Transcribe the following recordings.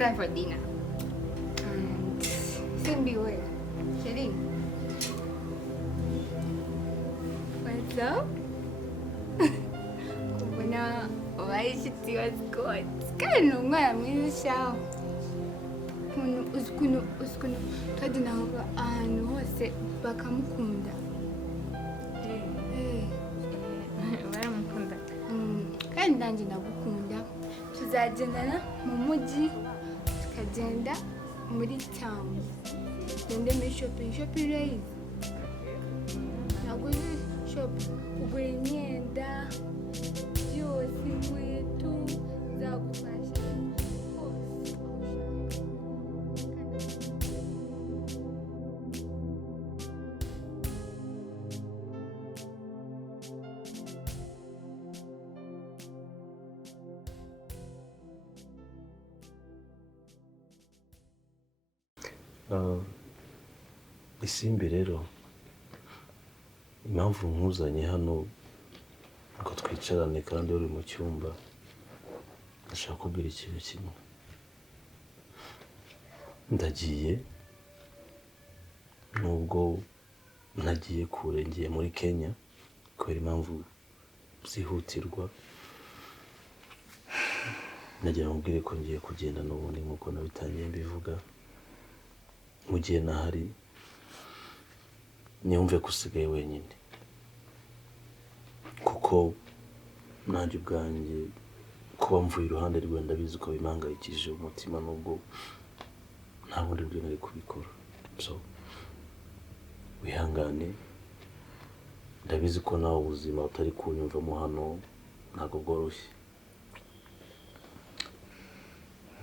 time for dinner. And Simbi, wait. Sherry. What's up? Kubona wayishiti was good. Kandi umwana mwiza shaho. Uskunu twagenda ahantu hose bakamukunda. baramukunda. Kandi nanjye ndagukunda. Tuzagendana mu mujyi tukagenda muri town. Tugende muri shopping race. Naguze shopping kugura imyenda byose inkweto zagufasha hose. Isimbi rero impamvu nkuzanye hano ngo twicarane kandi uri mu cyumba ndashaka kubwira ikintu kimwe. Ndagiye nubwo nagiye kure, ngiye muri Kenya kubera impamvu zihutirwa. Nagira ngo mbwire ko ngiye kugenda n'ubundi nk'uko nabitangiye mbivuga. Mu gihe nahari niyumve ko usigaye wenyine, kuko nanjye ubwanjye kuba mvuye iruhande rwe ndabizi ko bimpangayikishije umutima nubwo nta bundi buryo nari kubikora. So wihangane, ndabizi ko nawe ubuzima utari kunyumvamo hano ntabwo bworoshye.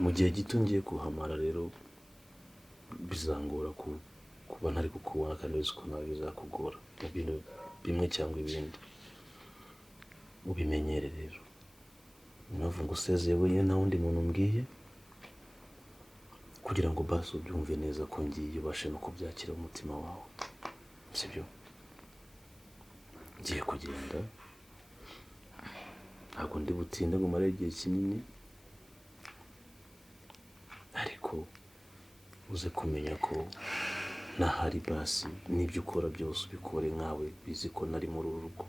Mu gihe gito ngiye kuhamara rero bizangora kuba ntari kukubona kandi uzi ko nawe bizakugora mu bintu bimwe cyangwa ibindi. Ubimenyere rero. Impamvu ngo usezeye wenyine nta wundi muntu mbwiye, kugira ngo basi ubyumve neza ko ngiye ubashe no kubyakira umutima wawe, sibyo? Ngiye kugenda, ntabwo ndi butinde ngo mare igihe kinini, ariko uze kumenya ko nahari basi n'ibyo ukora byose ubikore nkawe bizi ko nari muri uru rugo.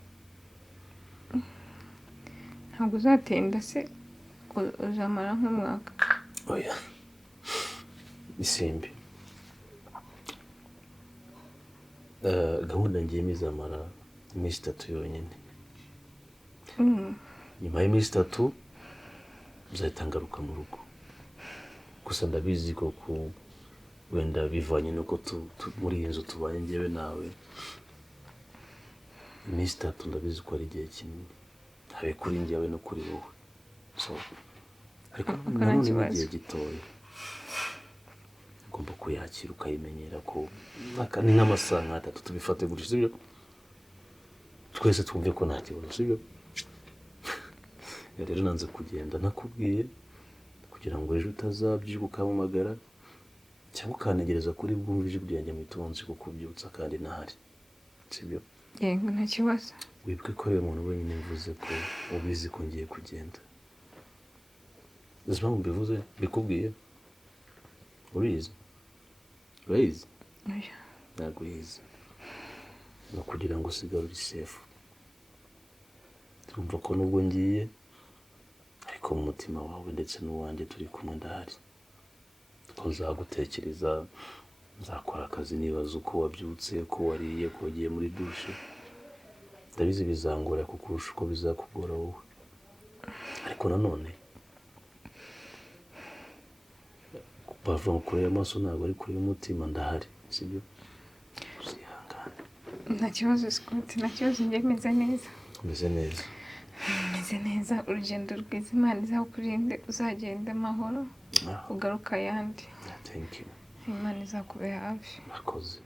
Ntabwo uzatinda se, uzamara nk'umwaka. Oya Isimbi, gahunda ngiye izamara iminsi 3 yonyine. Nyuma y'iminsi 3 uzahita ngaruka mu rugo. Gusa ndabizi ko wenda bivanye nuko muri iyi nzu tubanye njyewe nawe, iminsi 3 ndabizi ko ari igihe kinini, habe kuri njyewe no kuri wowe. So ariko nanone ni igihe gitoya, ugomba kuyakira ukayimenyera ko ni nk'amasaha 3 tubifate gutyo, sibyo? Twese twumve ko nta kibazo, sibyo? Rero nanze kugenda nakubwiye kugira ngo ejo utazabyuka ukampamagara cyangwa ukanegereza kuri bwumve ijwi ryanjye mu itonzi kukubyutsa kandi nahari, sibyo? Yego nta kibazo. Wibuke ko ari umuntu wenyine mvuze ko ubizi ko ngiye kugenda. Uzaba mbivuze bikubwiye? Urizi? Urizi? Oya. Ntabwo uyizi. No kugira ngo usigare uri safe. Turumva ko nubwo ngiye ariko mu mutima wawe ndetse n'uwanjye turi kumwe ndahari. Ko nzagutekereza, nzakora akazi nibaza uko wabyutse, ko wariye, ko wagiye muri douche. Ndabizi bizangora kukurusha uko bizakugora wowe. Ariko nanone bava kure y'amaso ntabwo ari kure y'umutima ndahari, sibyo? Uzihangane. Nta kibazo Scott, nta kibazo, njye meze neza. Meze neza. Meze neza, urugendo rwiza, Imana izakurinde, uzagenda amahoro, ugaruka ayandi. Thank you. Imana izakube hafi. Murakoze.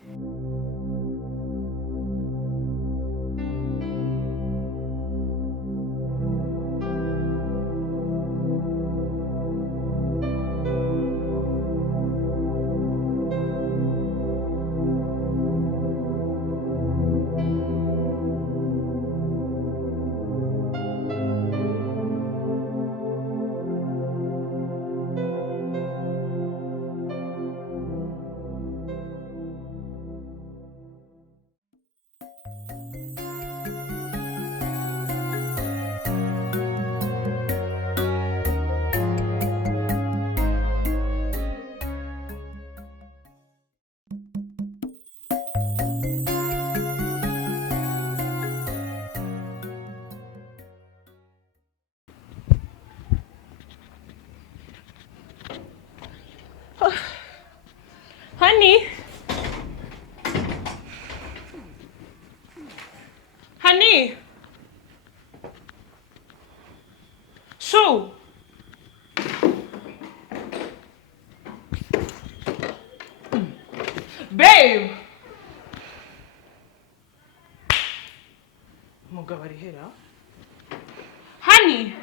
Honey. So. Babe. Mugabo ari hera. Honey.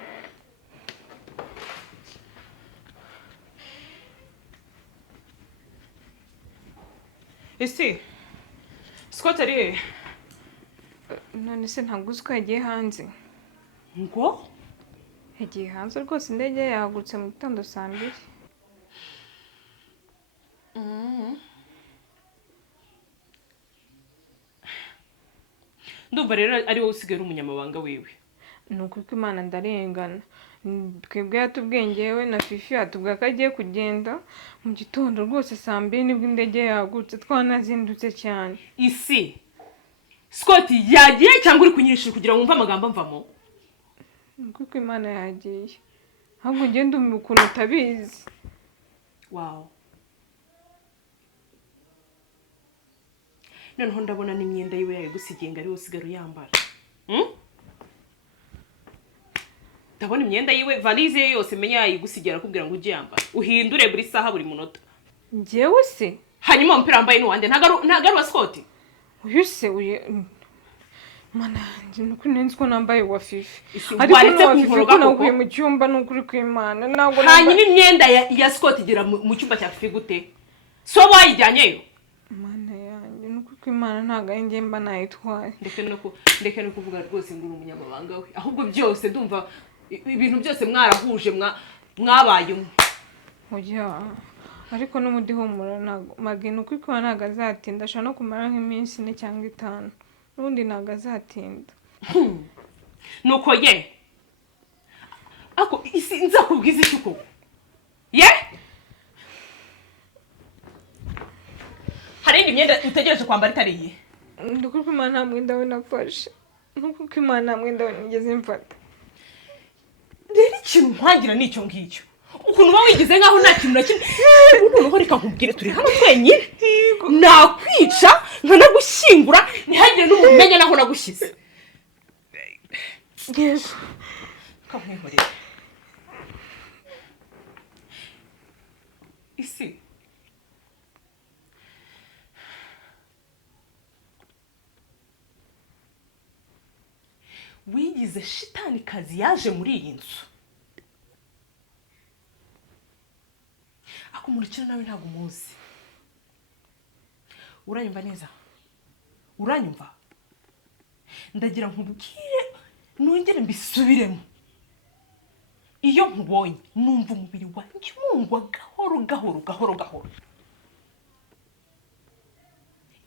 Ese. Scott ari he? None se ntabwo uzi ko yagiye hanze? Ngo? Yagiye hanze rwose, indege yahagurutse mu gitondo saa 2. Ndumva rero ari wowe usigaye umunyamabanga wiwe. Nuko ko Imana ndarengana. Twebwe yatubwengewe na Fifi atubwa ko agiye kugenda mu gitondo rwose saa 2 nibwo indege yahagurutse, twanazindutse cyane. Isi. Scott yagiye cyangwa uri kunyishira kugira ngo umve amagambo mvamo? Nuko ko Imana yagiye. Ahubwo ngende umwe ukuntu utabizi. Wow. Noneho ndabona n'imyenda yiwe yayigusigenga ari usigara yambara. Ndabona imyenda yiwe valise ye yose menya yayigusigera kubwira ngo uje yambara. Uhindure buri saha buri munota. Njyewe se? Hanyuma umupira wambaye n'uwande ntagaru wa Scott. Uyu se Mana, nuko nenzi ko nambaye wa Fifi. Waretse kunkoroga naguye mu cyumba n'ukuri kw'Imana. Ntabwo hanyuma imyenda ya Scott igira mu cyumba cya Fifi gute? So wayijyanyeyo? Mana yanjye, nuko kw'Imana ntago ari njye mba nayitwaye. Ndeke no kuvuga rwose ngo umunyamabanga we. Ahubwo byose ndumva ibintu byose mwarahuje mwabaye umwe. Oya. Ariko n'umudi humura ntago mageno kuko ntago azatinda, ashaka no kumara nk'iminsi 4 cyangwa 5. Nundi ntago azatinda. Nuko ye. Ako isi nzakubwiza iki koko? Ye? Hari indi myenda utegereje kwambara itariye? Nuko Imana nta mwenda we nafashe. Nuko Imana nta mwenda we nigeze mfata. Rero ikintu nkwagira nicyo ngicyo. Ukuntu ba wigize nkaho nta kintu na kimwe. Ukuntu reka nkubwire turi hano twenyine. Nakwica nkanagushyingura ntihagire n'umumenye naho nagushyize. Yes. Kamwihorera. Isi. Wigize shitani kazi yaje muri iyi nzu. Akumurikira nawe ntabwo muzi. Uranyumva neza? Uranyumva? Ndagira nkubwire nongere mbisubiremo. Iyo nkubonye numva umubiri wanjye umungwa gahoro.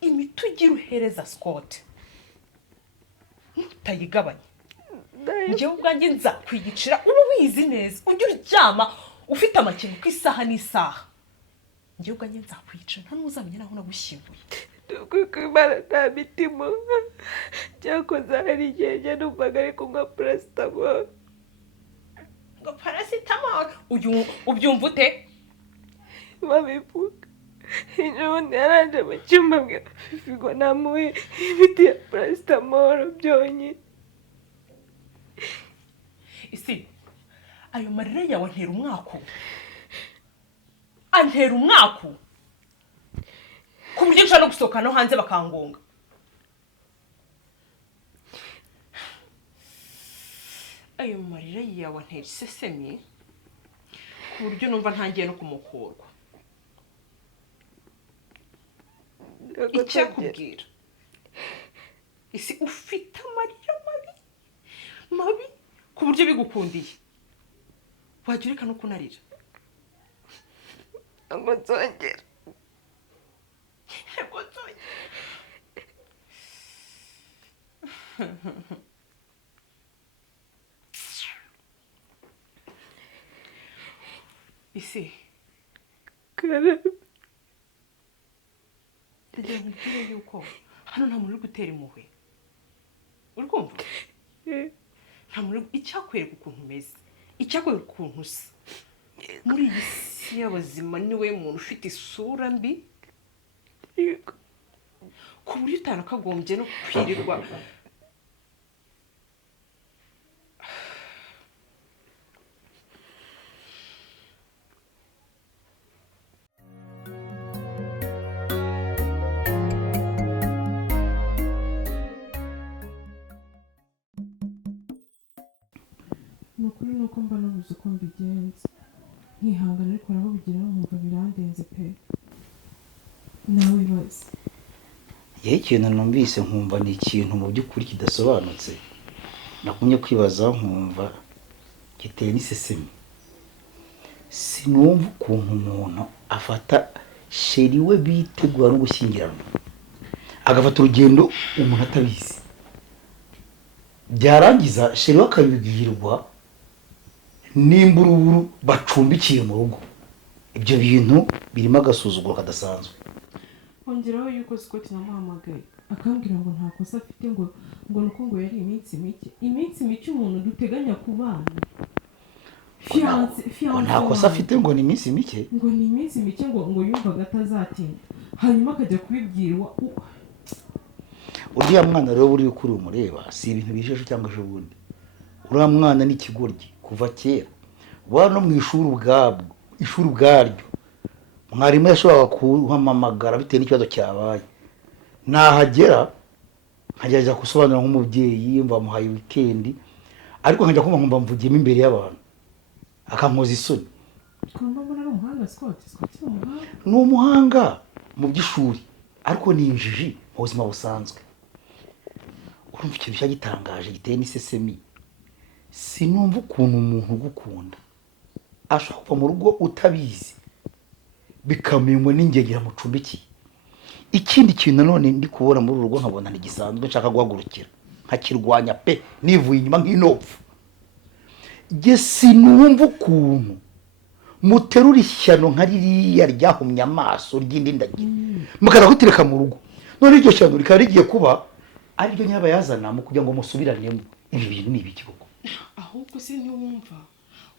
Imitugira uhereza Scott. Utayigabanya. Njyewe ubwanjye nzakwigicira ubizi neza. Ujye uryama ufite amakintu ku isaha n'isaha. Njyewe ubwanjye nzakwigicira nta n'uzamenya naho nagushyinguye. Kuko Imana nta mitima. Cyakoze hari igihe njye numvaga ari kunywa paracetamol. Ngo paracetamol? Ubyumva ute? Babivuga. Inundi yaranje mu cyumba mbwira Fifi ngo namuhe imiti ya paracetamol byonyine. Isi, ayo marira yawe antera umwako. Antera umwako. Ku buryo nshaka no gusohoka no hanze bakangonga. Ayo marira yawe antera isesemi. Ku buryo numva ntangiye no kumukorwa. Icyakubwira. Isi ufite amarira mabi. Ku buryo bigukundiye. Wagirika no kunarira. Ngo nzongera. Isi. Karabaye. Ndagira nkubwire yuko hano nta muntu uri gutera impuhwe. Uri kumva? Nta muntu icyakwereka ukuntu umeze. Icyakwereka ukuntu usa. Muri iyi si y'abazima niwe muntu ufite isura mbi. Ku buryo utanakagombye no kwirirwa nukuri nuko mba nabuze uko mbigenza nkihangana ariko nabo bigeraho nkumva birandenze pe nawe ibaze yewe ikintu numvise nkumva ni ikintu mu by'ukuri kidasobanutse nakumye kwibaza nkumva giteye n'isesemi sinumva ukuntu umuntu afata sheri we bitegura no gushyingiranwa agafata urugendo umuntu atabizi byarangiza sheri we akabibwirwa n'imburuburu bacumbikiye mu rugo ibyo bintu birimo agasuzuguro kadasanzwe ongeraho yuko Scott namuhamagaye akambwira ngo nta kosa afite ngo nuko ngo yari iminsi mike umuntu duteganya kubana nta kosa afite ngo ni iminsi mike ngo yumvaga atazatinda hanyuma akajya kubibwirwa uriya mwana rero buri kuri umureba si ibintu bijeje cyangwa ejo bundi uriya mwana ni ikigoryi kuva kera no mu ishuri ubwaryo mwarimu yashoboraga kuhamamagara bitewe n'ikibazo cyabaye nahagera nkajya gusobanura nk'umubyeyi bamuhaye wikendi ariko nkajya kumva mvugiyemo imbere y'abantu akankoza isoni ni umuhanga mu by'ishuri ariko ni injiji mu buzima busanzwe urumva ikintu cyagitangaje giteye n'isesemi sinumva ukuntu umuntu ugukunda ashobora kuva mu rugo utabizi bikamenywa n'ingegera mucumbikiye ikindi kintu nanone ndi kubona muri uru rugo nkabona ntigisanzwe nshaka guhagurukira nkakirwanya pe nivuye inyuma nk'inopfu jye sinumva ukuntu muterura ishyano nka ririya ryahumye amaso ry'indi ndagira mukaza kutireka mu rugo none iryo shyano rikaba rigiye kuba ariryo nyirabayazana mu kugira ngo musubiranemo ibi bintu ni ibiki koko ahubwo se ntiwumva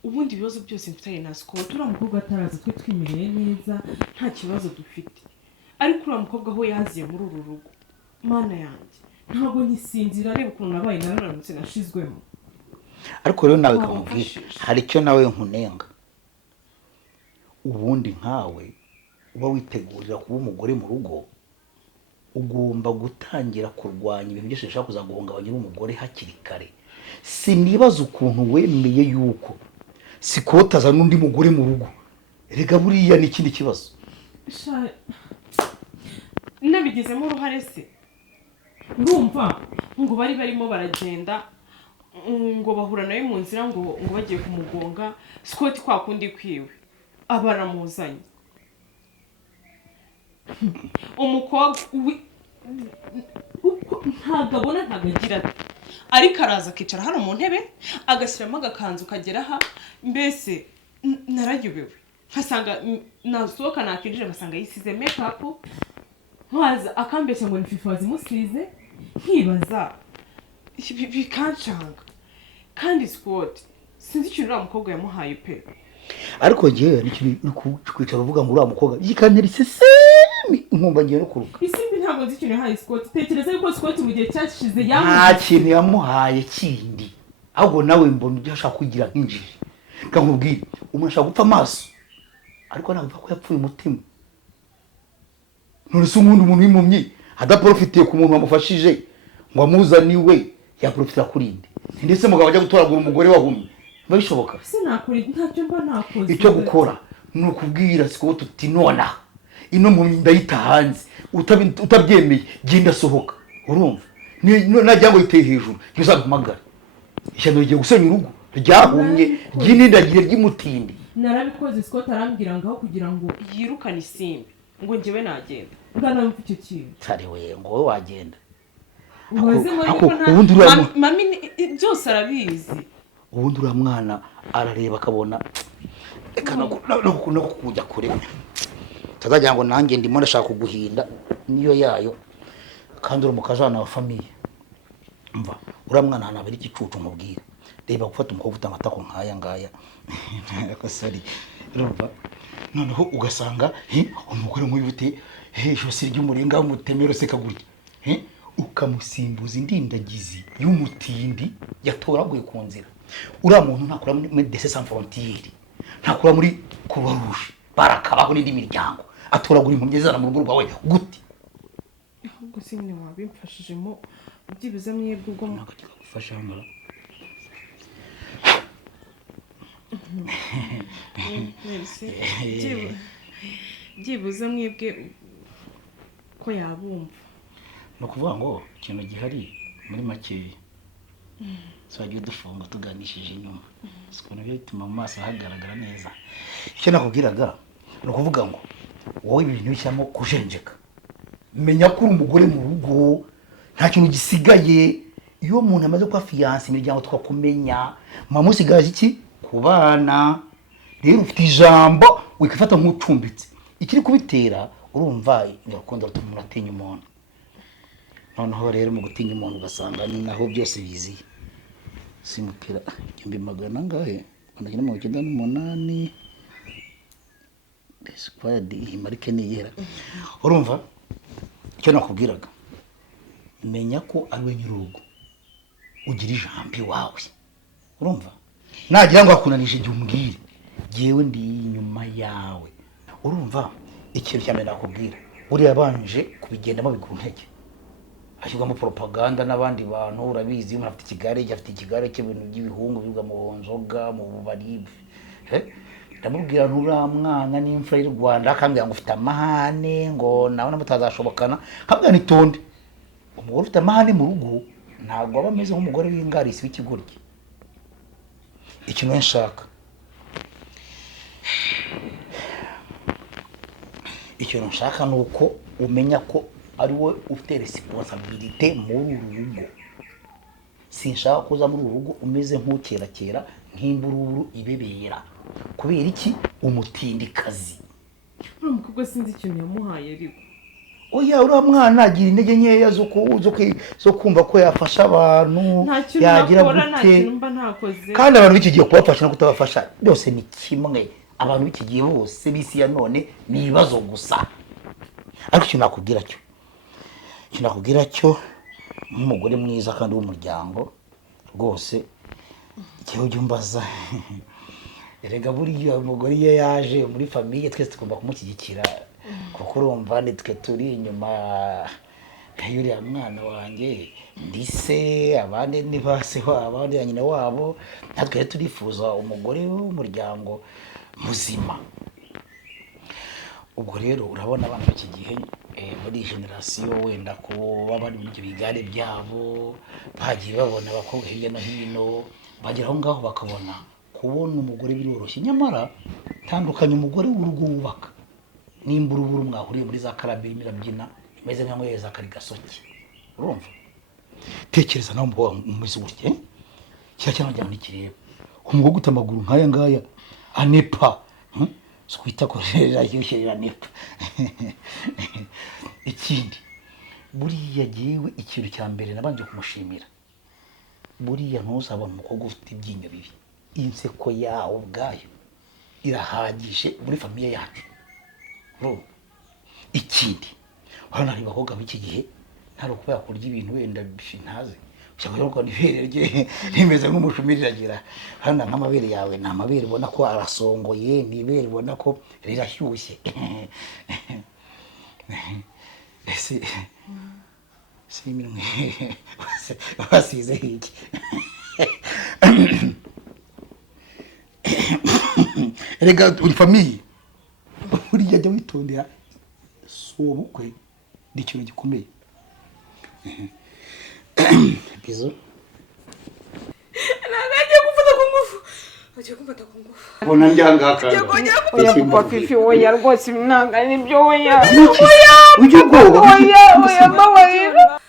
ubundi ibibazo byose mfitanye na Scott uriya mukobwa ataraza twe twimereye neza nta kibazo dufite ariko uriya mukobwa aho yaziye muri uru rugo mana yanjye ntabwo nkisinzira areba ukuntu nabaye narananutse nashizwemo ariko rero nawe kamubwira hari icyo nawe nkunenga ubundi nkawe uba witegurira kuba umugore mu rugo ugomba gutangira kurwanya ibintu byose bishaka kuzaguhungabanya n'umugore hakiri kare sinibaza ukuntu wemeye yuko sikotaza n'undi mugore mu rugo rega buriya ni ikindi kibazo nabigezemo uruhare se urumva ngo bari barimo baragenda ngo bahura nawe mu nzira ngo bagiye kumugonga Scott kwa kundi kwiwe abaramuzanye umukobwa ntabwo abona ntabwo agira ariko araza akicara hano mu ntebe agashyiramo agakanzu kagera aha mbese narayubewe nkasanga nasohoka nakinjira ngasanga yisize make-up nkaza akambeshya ngo ni fifi wazimusize nkibaza bikancanga kandi Scott sinzi ikintu uriya mukobwa yamuhaye pe ariko njyewe n'ikintu kwicara uvuga ngo uriya mukobwa yikantera isesemi nkumva ngiye no kuruka isimbi ntabwo nzi ikintu yahaye Scott tekereza yuko Scott mu gihe cyashize nta kintu yamuhaye kindi ahubwo nawe mbona ibyo ashaka kugira nk'injiji nkakubwira umuntu ashaka gupfa amaso ariko ntabwo ko yapfuye umutima none se umuntu w'impumyi adaprofitiye ku muntu wamufashije ngo amuzaniwe yaprofitira kuri inde ndetse mugabo ajya gutoragura umugore wahumye babishoboka sinakora ntacyo mba nakoze icyo gukora ni ukubwira siko tuti nona ino mu ndayita hanze utabyemeye genda sohoka urumva najya ngo iteye hejuru yuzampamagara ishyano rigiye gusenya urugo ryahumye ry'inindagire ry'imutindi narabikoze Scott arambwira ngaho kugira ngo yirukane isimbi ngo njyewe nagenda ndanamva icyo kintu tare we ngo wowe wagenda ubundi mami byose arabizi ubundi uriya mwana arareba akabona reka no kujya kure tazajya ngo nanjye ndimo ndashaka kuguhinda niyo yayo kandi uri umukajana wa famiye mva uriya mwana ahantu abiri igicucu mubwira reba gufata umukobwa ufite amatako nk'aya ngaya akasari urumva noneho ugasanga umugore nk'uyu ufite ijosi ry'umurenga w'umutemero se kagurya ukamusimbuza indindagizi y'umutindi yatoraguye ku nzira uriya muntu ntakora muri Médecins Sans Frontières ntakora muri Croix Rouge barakabaho n'indi miryango atoragura impumyi zana mu rugo rwawe gute ahubwo se nyine wabimfashijemo byibuze mwebwe ubwo nagakeka gufasha hano Merci. Byibuze mwebwe ko yabumva. No kuvuga ngo ikintu gihari muri make tuzajya dufunga tuganishije inyuma siko nabyo bituma mu maso hagaragara neza. Icyo nakubwiraga ni ukuvuga ngo wowe ibintu bishyamo kujenjeka, menya ko uri umugore mu rugo nta kintu gisigaye. Iyo umuntu amaze kwa fiance imiryango tukakumenya mwamusigaje iki kubana, rero ufite ijambo wikafata nk'ucumbitse. Ikiri kubitera urumva gakondo rutuma atinya umuntu. Noneho rero mu gutinya umuntu ugasanga ni naho byose biziye. Simupira igihumbi magana angahe 1998 squad imarike niyera. Urumva icyo nakubwiraga, menya ko ari we nyurugo ugira ijambo iwawe. Urumva nagira ngo akunanije igihe umbwire jewe ndi inyuma yawe. Urumva ikintu cyane nakubwira uri yabanje kubigendamo biguntege, ashyirwamo propaganda n'abandi bantu. Urabizi umuntu afite ikigare cy'ibintu by'ibihungu bivuga mu nzoga mu bubari. Ndamubwira nturiya mwana n'imfura y'u Rwanda, akambwira ngo ufite amahane, ngo nawe namutazashobokana. Akambwira nitonde, umugore ufite amahane mu rugo ntabwo aba ameze nk'umugore w'ingarisi w'ikigoryi. Ikintu nshaka, ikintu nshaka ni uko umenya ko ari wowe ufite responsibility muri uru rugo. Sinshaka kuza muri uru rugo umeze nk'ukerakera nk'imbururu ibebera. Kubera iki? Umutindikazi. Mukobwa sinzi ikintu yamuhaye ariko. Oya uriya mwana agira intege nkeya zo kumva ko yafasha abantu, yagira gute. Kandi abantu bikigiye kubafasha no kutabafasha byose ni kimwe. Abantu bikigiye bose bisi ya none ni ibibazo gusa. Ariko cyo nakubwira cyo nk'umugore mwiza kandi w'umuryango rwose igihe ujyumbaza. Erega buriya umugore iyo yaje muri famille twese tugomba kumushyigikira, kuko urumva nitwe turi inyuma y'uriya mwana wanjye. Ndise abandi ni base abandi ya nyina wabo, natwe turifuza umugore w'umuryango muzima. Ubwo rero urabona abana b'iki gihe muri generation wenda ko bari mu bigare byabo bagiye babona abakobwa hirya no hino, bagera aho ngaho bakabona kubona umugore biroroshye. Nyamara tandukanye umugore w'urugo wubaka n'imburuburu mwahuriye muri za karabaye mirabyina imeze nka ngoyeza kari gasoke. Urumva tekereza nawe umugabo umeze gutya cyangwa n'ikireba umugabo guta amaguru nkaya ngaya anepa skwita ko yishyirira nepa. Ikindi buriya giwe ikintu cya mbere nabanje kumushimira, buriya ntuzabona umukobwa ufite ibyinyo bibi. Inseko yawo ubwayo irahagije muri famiye yacu. Ikindi urabona ari bakobwa b'iki gihe ntari kuba yakurya ibintu wenda ntaze cyangwa ko nibere rye rimeze nk'umushumiri ragira. Hana nk'amabere yawe ni amabere ubona ko arasongoye, nibere ubona ko rirashyushye. Ese iminwe basize iki? Erega uri famille uriya jya witondera, so ubukwe ni ikintu gikomeye. Bizo nagaje gufata kungufu, aje gufata kungufu. Bona njangaka Oya papa Fifi, oya rwose nanga nibyo oya. Ujye ubwoba. Oya mbabarira.